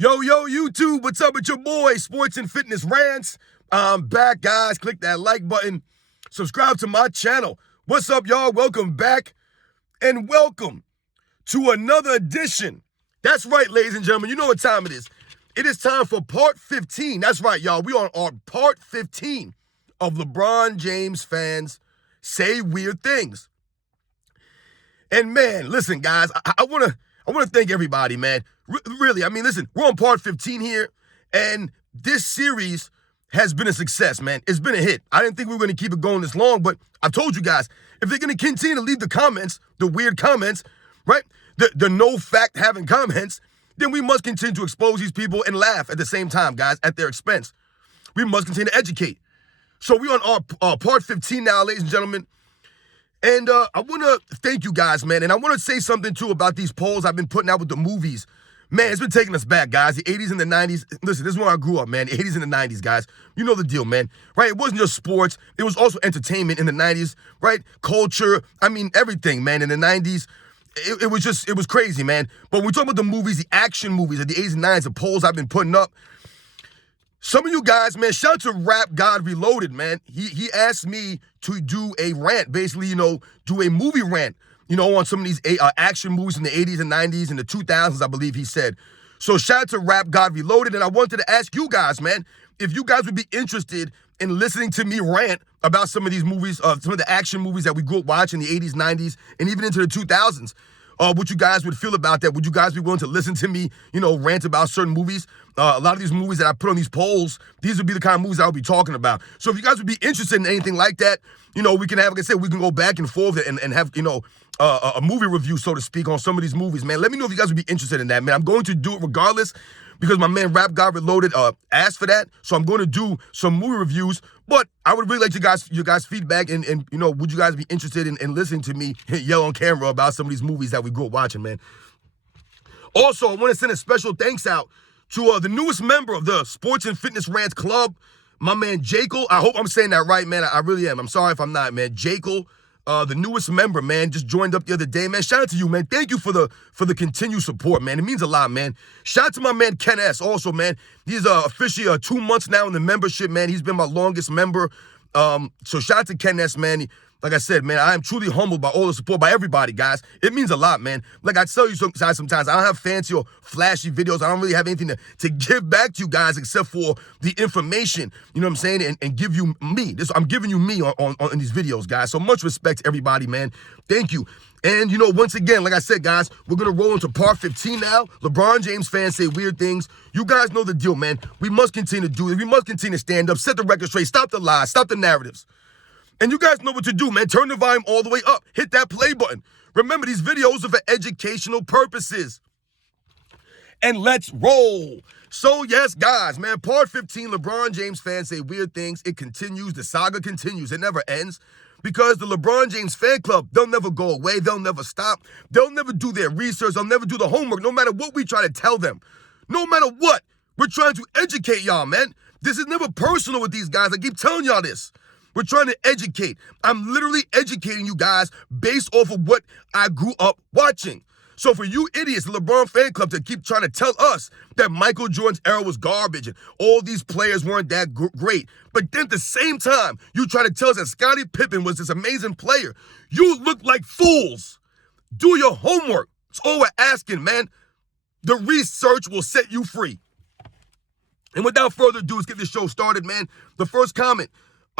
Yo, YouTube, what's up with your boy, Sports and Fitness Rants? I'm back, guys. Click that like button. Subscribe to my channel. What's up, y'all? Welcome back and welcome to another edition. That's right, ladies and gentlemen. You know what time it is. It is time for part 15. That's right, y'all. We are on part 15 of LeBron James fans say weird things. And man, listen, guys, I want to thank everybody, man. Really, I mean, listen, we're on part 15 here, and this series has been a success, man. It's been a hit. I didn't think we were going to keep it going this long, but I told you guys, if they're going to continue to leave the comments, the weird comments, right, the no fact having comments, then we must continue to expose these people and laugh at the same time, guys, at their expense. We must continue to educate. So we're on our part 15 now, ladies and gentlemen. And I want to thank you guys, man. And I want to say something, too, about these polls I've been putting out with the movies. Man, it's been taking us back, guys. The 80s and the 90s. Listen, this is when I grew up, man. The 80s and the 90s, guys. You know the deal, man. Right? It wasn't just sports. It was also entertainment in the 90s, right? Culture. I mean, everything, man. In the 90s, it was crazy, man. But when we talk about the movies, the action movies of the 80s and 90s, the polls I've been putting up, some of you guys, man, shout out to Rap God Reloaded, man. He asked me to do a rant, basically, do a movie rant, on some of these action movies in the 80s and 90s and the 2000s, I believe he said. So shout out to Rap God Reloaded, and I wanted to ask you guys, man, if you guys would be interested in listening to me rant about some of these movies, some of the action movies that we grew up watching in the 80s, 90s, and even into the 2000s. What you guys would feel about that. Would you guys be willing to listen to me, rant about certain movies? A lot of these movies that I put on these polls, these would be the kind of movies I would be talking about. So if you guys would be interested in anything like that, we can have, like I said, we can go back and forth and have, a movie review, so to speak, on some of these movies, man. Let me know if you guys would be interested in that, man. I'm going to do it regardless because my man Rap God Reloaded asked for that. So I'm going to do some movie reviews. But I would really like your guys' feedback and would you guys be interested in listening to me yell on camera about some of these movies that we grew up watching, man. Also, I want to send a special thanks out to the newest member of the Sports and Fitness Rants Club, my man Jekyll. I hope I'm saying that right, man. I really am. I'm sorry if I'm not, man. Jekyll, the newest member, man, just joined up the other day, man. Shout out to you, man. Thank you for the continued support, man. It means a lot, man. Shout out to my man Ken S. Also, man. He's officially 2 months now in the membership, man. He's been my longest member. So shout out to Ken S, man. Like I said, man, I am truly humbled by all the support by everybody, guys. It means a lot, man. Like I tell you sometimes, I don't have fancy or flashy videos. I don't really have anything to give back to you guys except for the information, you know what I'm saying, and give you me. I'm giving you me on these videos, guys. So much respect to everybody, man. Thank you. And, once again, like I said, guys, we're going to roll into part 15 now. LeBron James fans say weird things. You guys know the deal, man. We must continue to do it. We must continue to stand up, set the record straight, stop the lies, stop the narratives. And you guys know what to do, man. Turn the volume all the way up. Hit that play button. Remember, these videos are for educational purposes. And let's roll. So, yes, guys, man, part 15, LeBron James fans say weird things. It continues. The saga continues. It never ends. Because the LeBron James fan club, they'll never go away. They'll never stop. They'll never do their research. They'll never do the homework, no matter what we try to tell them. No matter what, we're trying to educate y'all, man. This is never personal with these guys. I keep telling y'all this. We're trying to educate. I'm literally educating you guys based off of what I grew up watching. So for you idiots, the LeBron fan club, to keep trying to tell us that Michael Jordan's era was garbage and all these players weren't that great, but then at the same time, you try to tell us that Scottie Pippen was this amazing player, you look like fools. Do your homework. That's all we're asking, man. The research will set you free. And without further ado, let's get this show started, man. The first comment.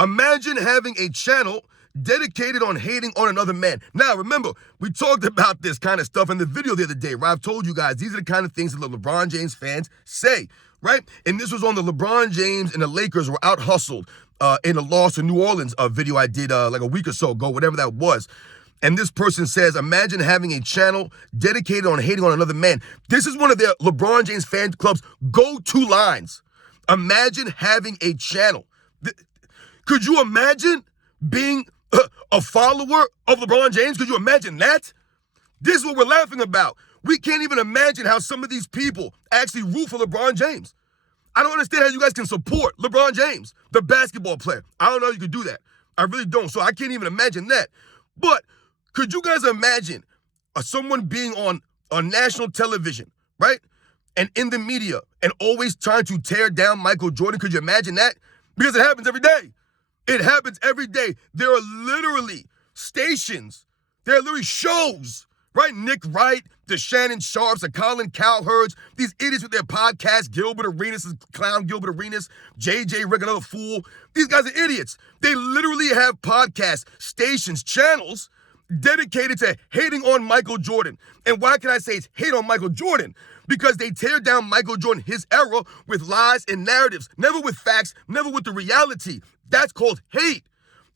Imagine having a channel dedicated on hating on another man. Now, remember, we talked about this kind of stuff in the video the other day, right? I've told you guys, these are the kind of things that the LeBron James fans say, right? And this was on the LeBron James and the Lakers were out hustled in a loss to New Orleans video I did like a week or so ago, whatever that was. And this person says, imagine having a channel dedicated on hating on another man. This is one of their LeBron James fan club's go-to lines. Imagine having a channel. Could you imagine being a follower of LeBron James? Could you imagine that? This is what we're laughing about. We can't even imagine how some of these people actually root for LeBron James. I don't understand how you guys can support LeBron James, the basketball player. I don't know how you could do that. I really don't. So I can't even imagine that. But could you guys imagine someone being on national television, right? and in the media and always trying to tear down Michael Jordan. Could you imagine that? Because it happens every day. It happens every day. There are literally stations. There are literally shows, right? Nick Wright, the Shannon Sharps, the Colin Cowherds, these idiots with their podcasts, Gilbert Arenas, clown Gilbert Arenas, JJ Rick, another fool. These guys are idiots. They literally have podcasts, stations, channels dedicated to hating on Michael Jordan. And why can I say it's hate on Michael Jordan? Because they tear down Michael Jordan, his era, with lies and narratives, never with facts, never with the reality. That's called hate.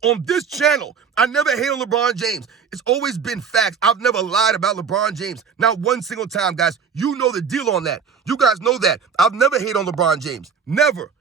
On this channel, I never hate on LeBron James. It's always been facts. I've never lied about LeBron James. Not one single time, guys. You know the deal on that. You guys know that. I've never hated on LeBron James. Never.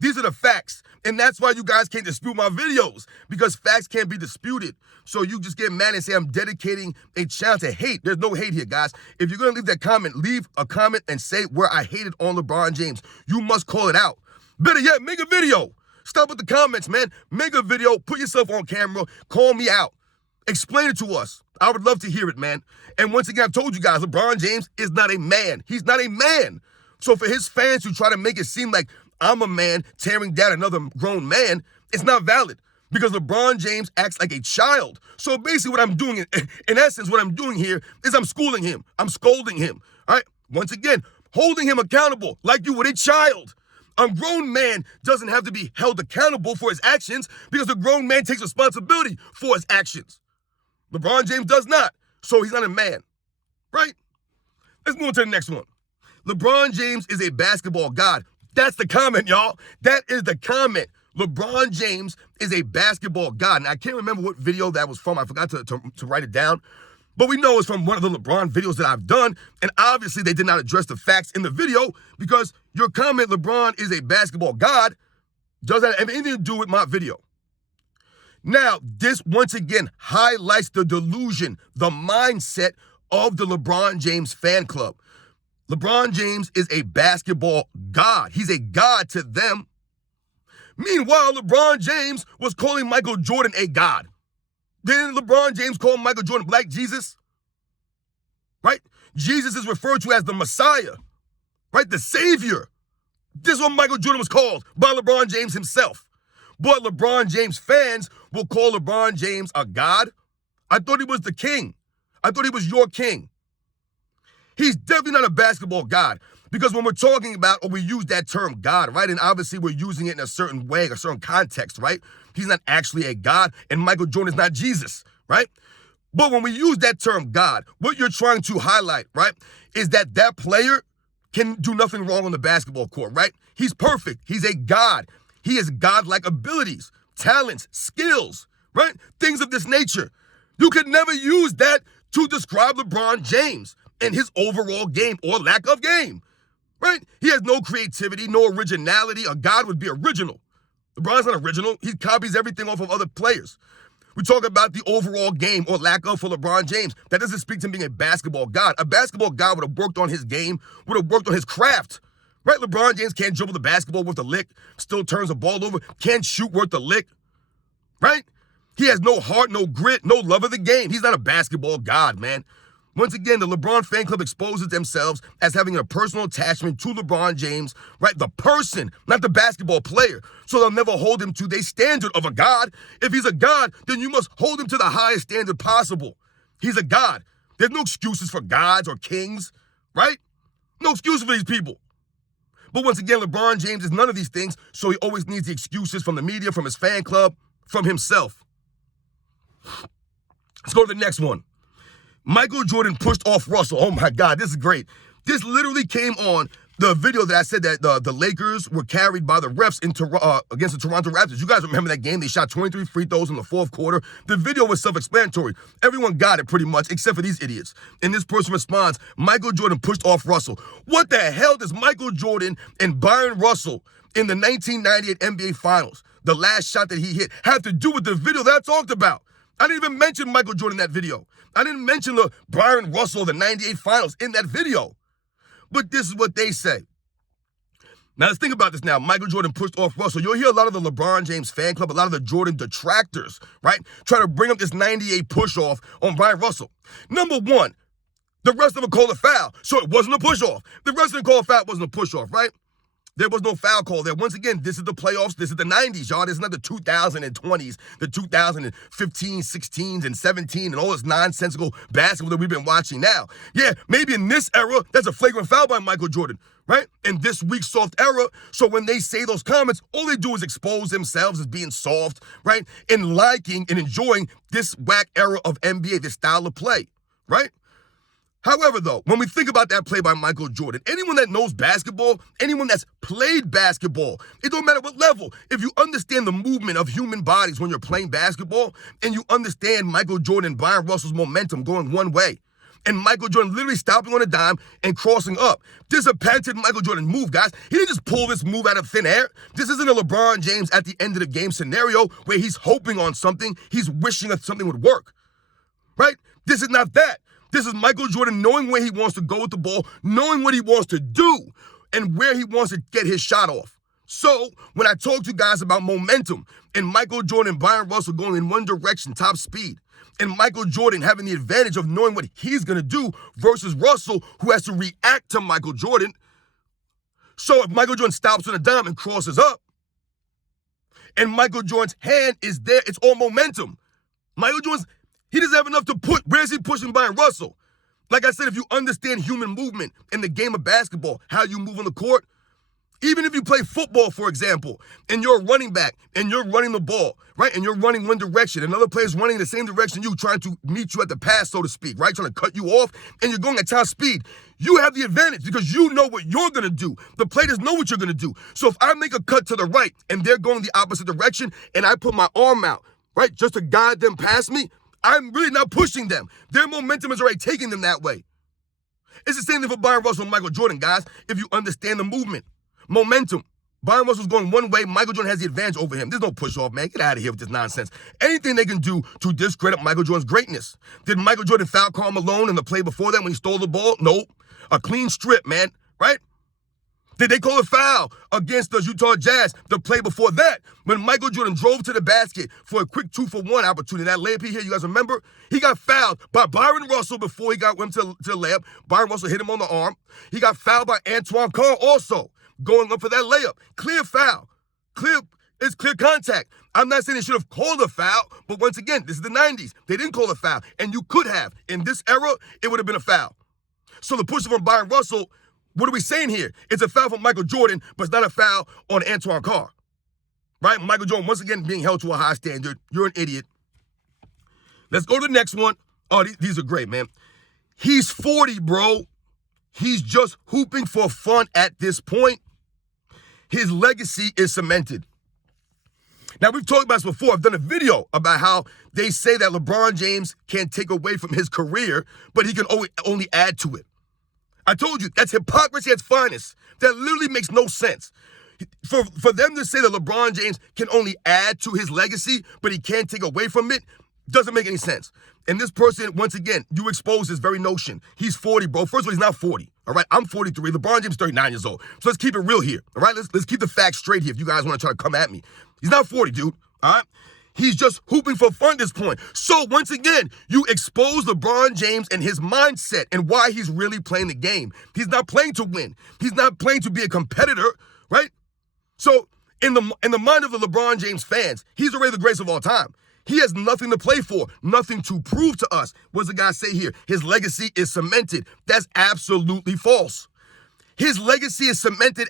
These are the facts. And that's why you guys can't dispute my videos, because facts can't be disputed. So you just get mad and say I'm dedicating a channel to hate. There's no hate here, guys. If you're going to leave that comment, leave a comment and say where I hated on LeBron James. You must call it out. Better yet, make a video. Stop with the comments, man. Make a video. Put yourself on camera. Call me out. Explain it to us. I would love to hear it, man. And once again, I've told you guys, LeBron James is not a man. He's not a man. So for his fans who try to make it seem like I'm a man tearing down another grown man, it's not valid, because LeBron James acts like a child. So basically what I'm doing, in essence, what I'm doing here is I'm schooling him. I'm scolding him. All right? Once again, holding him accountable like you would a child. A grown man doesn't have to be held accountable for his actions, because a grown man takes responsibility for his actions. LeBron James does not. So he's not a man. Right? Let's move on to the next one. LeBron James is a basketball god. That's the comment, y'all. That is the comment. LeBron James is a basketball god. And I can't remember what video that was from. I forgot to write it down. But we know it's from one of the LeBron videos that I've done. And obviously they did not address the facts in the video, because your comment, LeBron is a basketball god, doesn't have anything to do with my video. Now, this once again highlights the delusion, the mindset of the LeBron James fan club. LeBron James is a basketball god. He's a god to them. Meanwhile, LeBron James was calling Michael Jordan a god. Didn't LeBron James call Michael Jordan Black Jesus? Right? Jesus is referred to as the Messiah, right? The Savior. This is what Michael Jordan was called by LeBron James himself. But LeBron James fans will call LeBron James a god. I thought he was the king. I thought he was your king. He's definitely not a basketball god, because when we're talking about, or we use that term god, right? And obviously we're using it in a certain way, a certain context, right? He's not actually a god, and Michael Jordan is not Jesus, right? But when we use that term god, what you're trying to highlight, right, is that that player can do nothing wrong on the basketball court, right? He's perfect. He's a god. He has godlike abilities, talents, skills, right? Things of this nature. You could never use that to describe LeBron James and his overall game or lack of game, right? He has no creativity, no originality. A god would be original. LeBron's not original. He copies everything off of other players. We talk about the overall game or lack of for LeBron James. That doesn't speak to him being a basketball god. A basketball god would have worked on his game, would have worked on his craft, right? LeBron James can't dribble the basketball worth a lick, still turns the ball over, can't shoot worth a lick, right? He has no heart, no grit, no love of the game. He's not a basketball god, man. Once again, the LeBron fan club exposes themselves as having a personal attachment to LeBron James, right? The person, not the basketball player. So they'll never hold him to their standard of a god. If he's a god, then you must hold him to the highest standard possible. He's a god. There's no excuses for gods or kings, right? No excuse for these people. But once again, LeBron James is none of these things, so he always needs the excuses from the media, from his fan club, from himself. Let's go to the next one. Michael Jordan pushed off Russell. Oh my God, this is great. This literally came on the video that I said that the Lakers were carried by the refs against the Toronto Raptors. You guys remember that game? They shot 23 free throws in the fourth quarter. The video was self-explanatory. Everyone got it pretty much, except for these idiots. And this person responds, Michael Jordan pushed off Russell. What the hell does Michael Jordan and Byron Russell in the 1998 NBA Finals, the last shot that he hit, have to do with the video that I talked about? I didn't even mention Michael Jordan in that video. I didn't mention the Byron Russell, the 98 Finals in that video. But this is what they say. Now, let's think about this now. Michael Jordan pushed off Russell. You'll hear a lot of the LeBron James fan club, a lot of the Jordan detractors, right, try to bring up this 98 push-off on Byron Russell. Number one, The rest of them called a foul, so it wasn't a push-off. The rest of them called a foul, wasn't a push-off, right? There was no foul call there. Once again, this is the playoffs. This is the 90s, y'all. This is not the 2020s, the 2015, 16s, and 17, and all this nonsensical basketball that we've been watching now. Yeah, maybe in this era, that's a flagrant foul by Michael Jordan, right? In this week's soft era. So when they say those comments, all they do is expose themselves as being soft, right? And liking and enjoying this whack era of NBA, this style of play, right? However, though, when we think about that play by Michael Jordan, anyone that knows basketball, anyone that's played basketball, it don't matter what level, if you understand the movement of human bodies when you're playing basketball, and you understand Michael Jordan and Byron Russell's momentum going one way, and Michael Jordan literally stopping on a dime and crossing up. This is a patented Michael Jordan move, guys. He didn't just pull this move out of thin air. This isn't a LeBron James at the end of the game scenario where he's hoping on something, he's wishing that something would work, right? This is not that. This is Michael Jordan knowing where he wants to go with the ball, knowing what he wants to do, and where he wants to get his shot off. So, when I talk to you guys about momentum, and Michael Jordan and Byron Russell going in one direction, top speed, and Michael Jordan having the advantage of knowing what he's going to do versus Russell, who has to react to Michael Jordan. So, if Michael Jordan stops on a dime and crosses up, and Michael Jordan's hand is there, it's all momentum. Michael Jordan's He doesn't have enough to put. Where's he pushing Byron Russell? Like I said, if you understand human movement in the game of basketball, how you move on the court, even if you play football, for example, and you're a running back and you're running the ball, right? And you're running one direction, another player's running the same direction you, trying to meet you at the pass, so to speak, right? Trying to cut you off, and you're going at top speed. You have the advantage because you know what you're going to do. The players know what you're going to do. So if I make a cut to the right and they're going the opposite direction and I put my arm out, right, just to guide them past me, I'm really not pushing them. Their momentum is already taking them that way. It's the same thing for Byron Russell and Michael Jordan, guys, if you understand the movement. Momentum. Byron Russell's going one way. Michael Jordan has the advantage over him. There's no push-off, man. Get out of here with this nonsense. Anything they can do to discredit Michael Jordan's greatness. Did Michael Jordan foul Karl Malone in the play before that when he stole the ball? Nope. A clean strip, man, right? Did they call a foul against the Utah Jazz the play before that when Michael Jordan drove to the basket for a quick 2-for-1 opportunity? That layup here, you guys remember? He got fouled by Byron Russell before he went to the layup. Byron Russell hit him on the arm. He got fouled by Antoine Carr also going up for that layup. Clear foul. It's clear contact. I'm not saying they should have called a foul, but once again, this is the 90s. They didn't call a foul, and you could have. In this era, it would have been a foul. So the push from Byron Russell, what are we saying here? It's a foul from Michael Jordan, but it's not a foul on Antoine Carr. Right? Michael Jordan, once again, being held to a high standard. You're an idiot. Let's go to the next one. Oh, these are great, man. He's 40, bro. He's just hooping for fun at this point. His legacy is cemented. Now, we've talked about this before. I've done a video about how they say that LeBron James can't take away from his career, but he can only add to it. I told you, that's hypocrisy at its finest. That literally makes no sense. For them to say that LeBron James can only add to his legacy, but he can't take away from it, doesn't make any sense. And this person, once again, you expose this very notion. He's 40, bro. First of all, he's not 40, all right? I'm 43. LeBron James is 39 years old. So let's keep it real here, all right? Let's keep the facts straight here if you guys want to try to come at me. He's not 40, dude, all right? He's just hooping for fun at this point. So once again, you expose LeBron James and his mindset and why he's really playing the game. He's not playing to win. He's not playing to be a competitor, right? So in the mind of the LeBron James fans, he's already the greatest of all time. He has nothing to play for, nothing to prove to us. What does the guy say here? His legacy is cemented. That's absolutely false. His legacy is cemented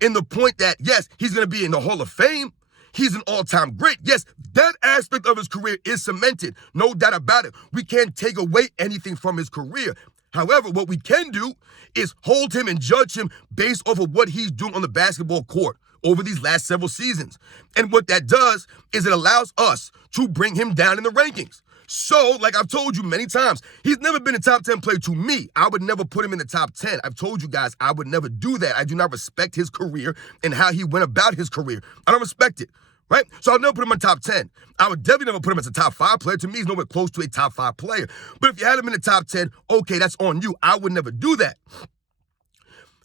in the point that, yes, he's going to be in the Hall of Fame. He's an all-time great. Yes, that aspect of his career is cemented. No doubt about it. We can't take away anything from his career. However, what we can do is hold him and judge him based off of what he's doing on the basketball court over these last several seasons. And what that does is it allows us to bring him down in the rankings. So, like I've told you many times, he's never been a top 10 player to me. I would never put him in the top 10. I've told you guys I would never do that. I do not respect his career and how he went about his career. I don't respect it, right? So I'll never put him in the top 10. I would definitely never put him as a top 5 player. To me, he's nowhere close to a top 5 player. But if you had him in the top 10, okay, that's on you. I would never do that.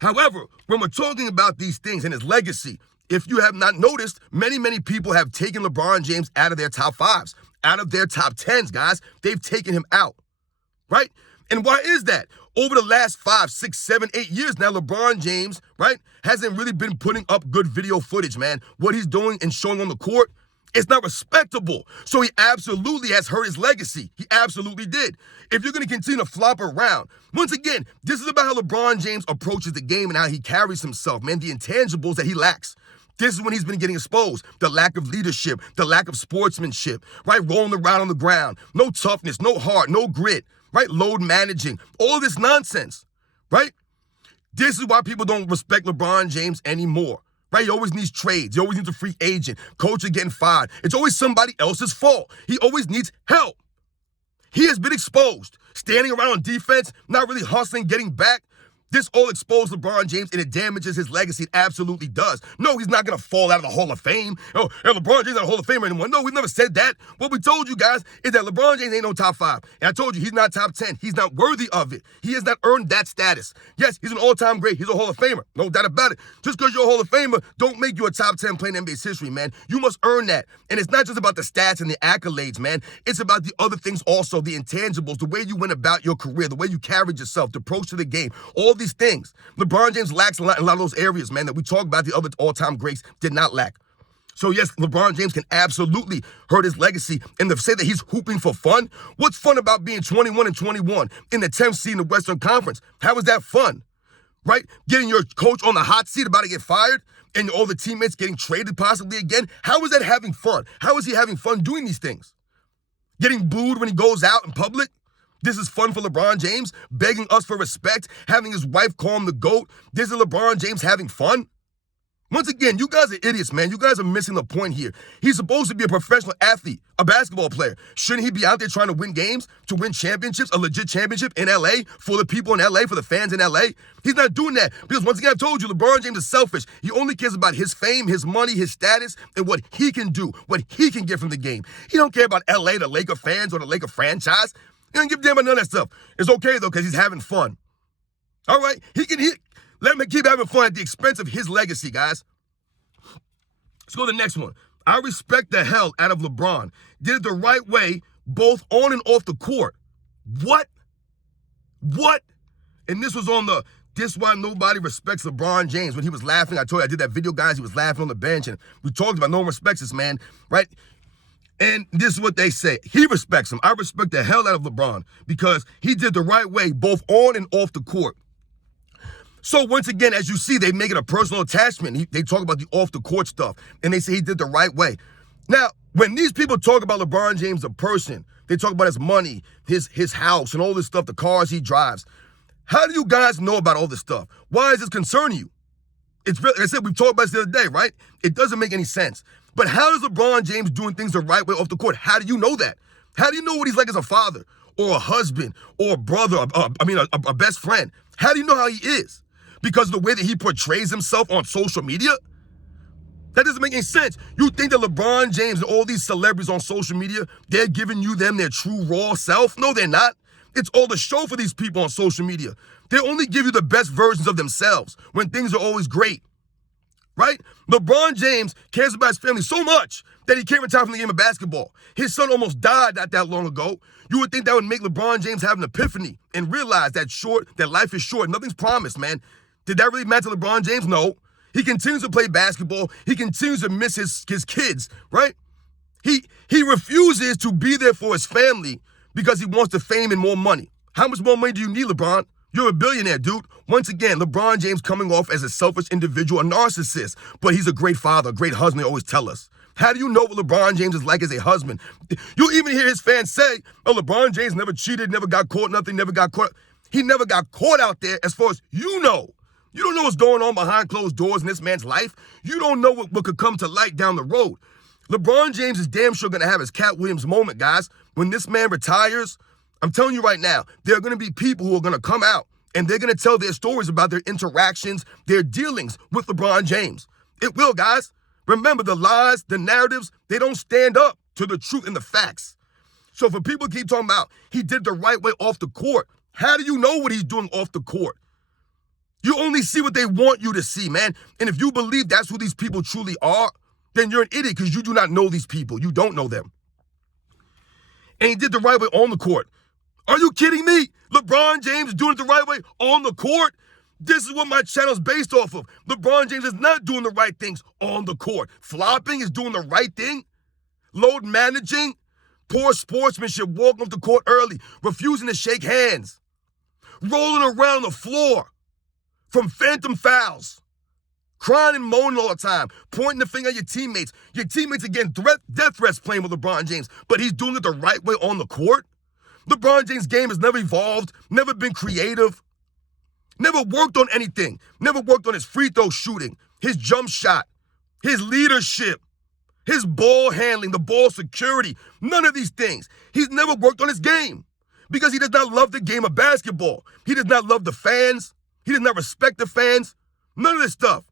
However, when we're talking about these things and his legacy, if you have not noticed, many people have taken LeBron James out of their top 5s, out of their top 10s, guys. They've taken him out, right? And why is that? Over the last 5, 6, 7, 8 years now, LeBron James, right, hasn't really been putting up good video footage, man. What he's doing and showing on the court, it's not respectable. So he absolutely has hurt his legacy. He absolutely did. If you're going to continue to flop around, once again, this is about how LeBron James approaches the game and how he carries himself, man, the intangibles that he lacks. This is when he's been getting exposed. The lack of leadership, the lack of sportsmanship, right? Rolling around on the ground. No toughness, no heart, no grit, right? Load managing, all this nonsense, right? This is why people don't respect LeBron James anymore, right? He always needs trades. He always needs a free agent. Coach is getting fired. It's always somebody else's fault. He always needs help. He has been exposed. Standing around on defense, not really hustling, getting back. This all exposed LeBron James, and it damages his legacy. It absolutely does. No, he's not going to fall out of the Hall of Fame. Oh, LeBron James is not a Hall of Famer anymore. No, we've never said that. What we told you guys is that LeBron James ain't no top 5. And I told you he's not top 10. He's not worthy of it. He has not earned that status. Yes, he's an all-time great. He's a Hall of Famer. No doubt about it. Just because you're a Hall of Famer don't make you a top 10 player in NBA's history, man. You must earn that. And it's not just about the stats and the accolades, man. It's about the other things also, the intangibles, the way you went about your career, the way you carried yourself, the approach to the game, all these things. LeBron James lacks in a lot of those areas, man, that we talk about the other all-time greats did not lack. So, yes, LeBron James can absolutely hurt his legacy. And to say that he's hooping for fun, what's fun about being 21-21 in the 10th seed in the Western Conference? How is that fun, right? Getting your coach on the hot seat about to get fired and all the teammates getting traded possibly again. How is that having fun? How is he having fun doing these things? Getting booed when he goes out in public? This is fun for LeBron James, begging us for respect, having his wife call him the GOAT. This is LeBron James having fun? Once again, you guys are idiots, man. You guys are missing the point here. He's supposed to be a professional athlete, a basketball player. Shouldn't he be out there trying to win games, to win championships, a legit championship in LA, for the people in LA, for the fans in LA? He's not doing that because, once again, I've told you, LeBron James is selfish. He only cares about his fame, his money, his status, and what he can do, what he can get from the game. He don't care about LA, the Laker fans, or the Laker franchise. He don't give a damn about none of that stuff. It's okay, though, because he's having fun. All right? Let him keep having fun at the expense of his legacy, guys. Let's go to the next one. I respect the hell out of LeBron. Did it the right way, both on and off the court. What? And this was on this why nobody respects LeBron James. When he was laughing, I told you, I did that video, guys. He was laughing on the bench, and we talked about no one respects this man, right? And this is what they say. He respects him. I respect the hell out of LeBron because he did the right way, both on and off the court. So once again, as you see, they make it a personal attachment. They talk about the off-the-court stuff, and they say he did the right way. Now, when these people talk about LeBron James, a person, they talk about his money, his house, and all this stuff, the cars he drives. How do you guys know about all this stuff? Why is this concerning you? It's really, like I said, we talked about this the other day, right? It doesn't make any sense. But how is LeBron James doing things the right way off the court? How do you know that? How do you know what he's like as a father or a husband or a brother, a best friend? How do you know how he is? Because of the way that he portrays himself on social media? That doesn't make any sense. You think that LeBron James and all these celebrities on social media, they're giving you their true raw self? No, they're not. It's all the show for these people on social media. They only give you the best versions of themselves when things are always great, right? LeBron James cares about his family so much that he can't retire from the game of basketball. His son almost died not that long ago. You would think that would make LeBron James have an epiphany and realize that life is short. Nothing's promised, man. Did that really matter to LeBron James? No. He continues to play basketball. He continues to miss his kids, right? He refuses to be there for his family because he wants the fame and more money. How much more money do you need, LeBron? You're a billionaire, dude. Once again, LeBron James coming off as a selfish individual, a narcissist, but he's a great father, a great husband, they always tell us. How do you know what LeBron James is like as a husband? You even hear his fans say, oh, LeBron James never cheated, never got caught, nothing, never got caught. He never got caught out there as far as you know. You don't know what's going on behind closed doors in this man's life. You don't know what could come to light down the road. LeBron James is damn sure going to have his Cat Williams moment, guys. When this man retires, I'm telling you right now, there are going to be people who are going to come out and they're going to tell their stories about their interactions, their dealings with LeBron James. It will, guys. Remember, the lies, the narratives, they don't stand up to the truth and the facts. So for people to keep talking about he did the right way off the court, how do you know what he's doing off the court? You only see what they want you to see, man. And if you believe that's who these people truly are, then you're an idiot because you do not know these people. You don't know them. And he did the right way on the court. Are you kidding me? LeBron James doing it the right way on the court? This is what my channel is based off of. LeBron James is not doing the right things on the court. Flopping is doing the right thing. Load managing, poor sportsmanship, walking off the court early, refusing to shake hands, rolling around the floor from phantom fouls, crying and moaning all the time, pointing the finger at your teammates. Your teammates are getting death threats playing with LeBron James, but he's doing it the right way on the court. LeBron James' game has never evolved, never been creative, never worked on anything, never worked on his free throw shooting, his jump shot, his leadership, his ball handling, the ball security, none of these things. He's never worked on his game because he does not love the game of basketball. He does not love the fans. He does not respect the fans. None of this stuff.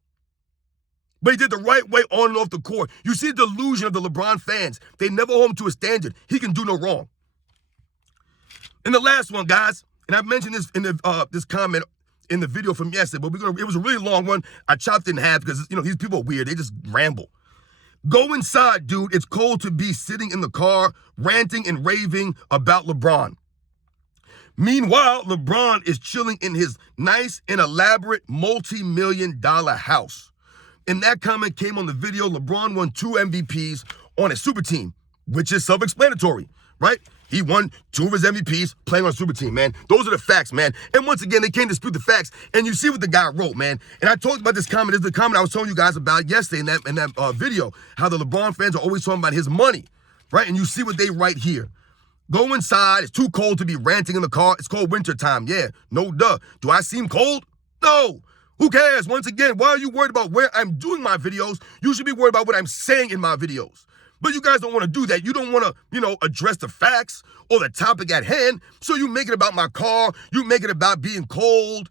But he did the right way on and off the court. You see the delusion of the LeBron fans. They never hold him to a standard. He can do no wrong. And the last one, guys, and I mentioned this in the this comment in the video from yesterday, but it was a really long one. I chopped it in half because, these people are weird. They just ramble. Go inside, dude. It's cold to be sitting in the car ranting and raving about LeBron. Meanwhile, LeBron is chilling in his nice and elaborate multi-million-dollar house. And that comment came on the video. LeBron won 2 MVPs on a super team, which is self-explanatory, right? He won 2 of his MVPs playing on a super team, man. Those are the facts, man. And once again, they can't dispute the facts. And you see what the guy wrote, man. And I talked about this comment. This is the comment I was telling you guys about yesterday in that video, how the LeBron fans are always talking about his money, right? And you see what they write here. Go inside. It's too cold to be ranting in the car. It's cold winter time. Yeah, no duh. Do I seem cold? No. Who cares? Once again, why are you worried about where I'm doing my videos? You should be worried about what I'm saying in my videos. But you guys don't want to do that. You don't want to, address the facts or the topic at hand. So you make it about my car. You make it about being cold.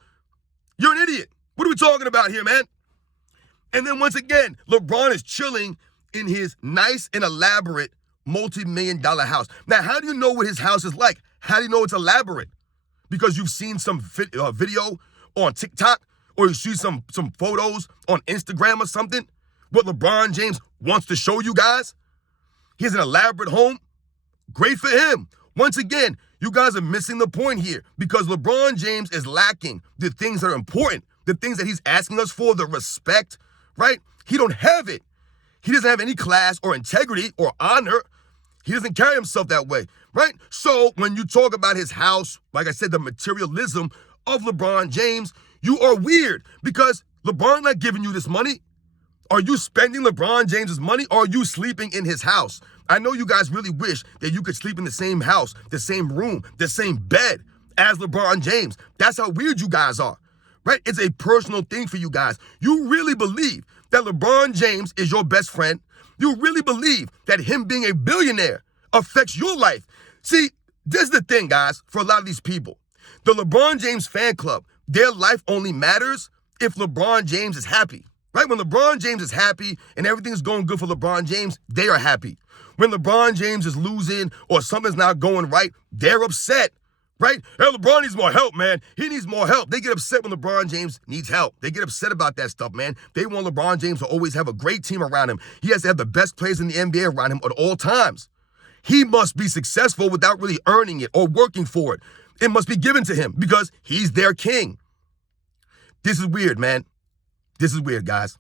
You're an idiot. What are we talking about here, man? And then once again, LeBron is chilling in his nice and elaborate multi-million-dollar house. Now, how do you know what his house is like? How do you know it's elaborate? Because you've seen some video on TikTok, or you see some photos on Instagram or something? What LeBron James wants to show you guys? He has an elaborate home. Great for him. Once again, you guys are missing the point here because LeBron James is lacking the things that are important, the things that he's asking us for, the respect, right? He don't have it. He doesn't have any class or integrity or honor. He doesn't carry himself that way, right? So when you talk about his house, like I said, the materialism of LeBron James, you are weird because LeBron not giving you this money. Are you spending LeBron James's money or are you sleeping in his house? I know you guys really wish that you could sleep in the same house, the same room, the same bed as LeBron James. That's how weird you guys are, right? It's a personal thing for you guys. You really believe that LeBron James is your best friend. You really believe that him being a billionaire affects your life. See, this is the thing, guys, for a lot of these people. The LeBron James fan club, their life only matters if LeBron James is happy. Right? When LeBron James is happy and everything's going good for LeBron James, they are happy. When LeBron James is losing or something's not going right, they're upset. Right? Hey, LeBron needs more help, man. He needs more help. They get upset when LeBron James needs help. They get upset about that stuff, man. They want LeBron James to always have a great team around him. He has to have the best players in the NBA around him at all times. He must be successful without really earning it or working for it. It must be given to him because he's their king. This is weird, man. This is weird, guys.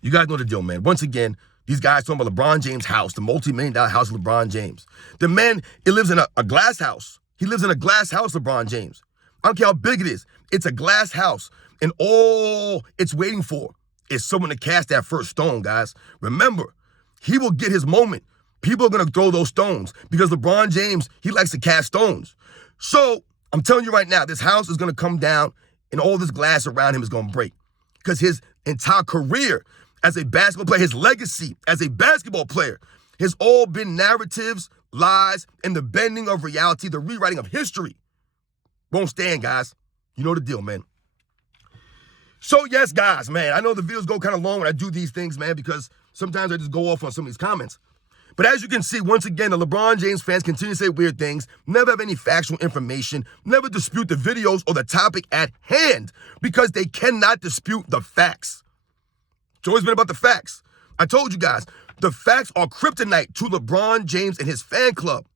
You guys know the deal, man. Once again, these guys talking about LeBron James' house, the multi-million-dollar house of LeBron James. The man, he lives in a glass house. He lives in a glass house, LeBron James. I don't care how big it is. It's a glass house. And all it's waiting for is someone to cast that first stone, guys. Remember, he will get his moment. People are going to throw those stones because LeBron James, he likes to cast stones. So I'm telling you right now, this house is going to come down and all this glass around him is going to break. Because his entire career as a basketball player, his legacy as a basketball player has all been narratives, lies, and the bending of reality, the rewriting of history. Won't stand, guys. You know the deal, man. So, yes, guys, man, I know the videos go kind of long when I do these things, man, because sometimes I just go off on some of these comments. But as you can see, once again, the LeBron James fans continue to say weird things, never have any factual information, never dispute the videos or the topic at hand because they cannot dispute the facts. It's always been about the facts. I told you guys, the facts are kryptonite to LeBron James and his fan club,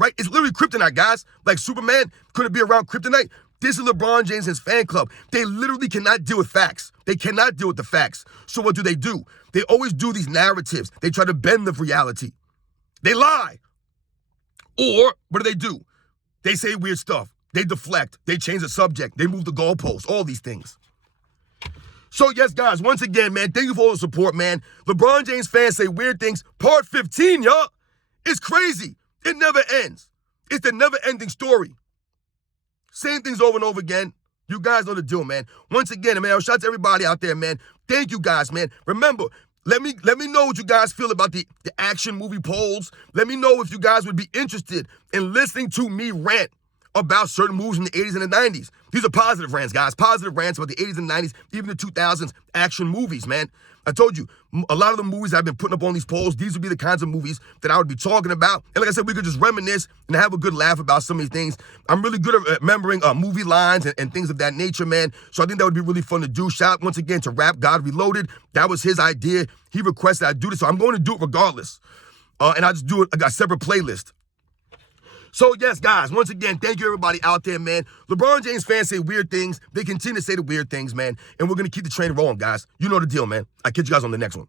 right? It's literally kryptonite, guys. Like Superman couldn't be around kryptonite. This is LeBron James and his fan club. They literally cannot deal with facts. They cannot deal with the facts. So what do? They always do these narratives. They try to bend the reality. They lie. Or what do? They say weird stuff. They deflect. They change the subject. They move the goalposts. All these things. So yes, guys, once again, man, thank you for all the support, man. LeBron James fans say weird things. Part 15, y'all. It's crazy. It never ends. It's the never-ending story. Same things over and over again. You guys know the deal, man. Once again, man, shout out to everybody out there, man. Thank you guys, man. Remember, let me know what you guys feel about the action movie polls. Let me know if you guys would be interested in listening to me rant about certain movies in the 80s and the 90s. These are positive rants, guys. Positive rants about the 80s and 90s, even the 2000s action movies, man. I told you, a lot of the movies I've been putting up on these polls, these would be the kinds of movies that I would be talking about. And like I said, we could just reminisce and have a good laugh about some of these things. I'm really good at remembering movie lines and things of that nature, man. So I think that would be really fun to do. Shout out once again to Rap God Reloaded. That was his idea. He requested I do this, so I'm going to do it regardless. And I just do it, I got a separate playlist. So, yes, guys, once again, thank you, everybody out there, man. LeBron James fans say weird things. They continue to say the weird things, man. And we're going to keep the train rolling, guys. You know the deal, man. I'll catch you guys on the next one.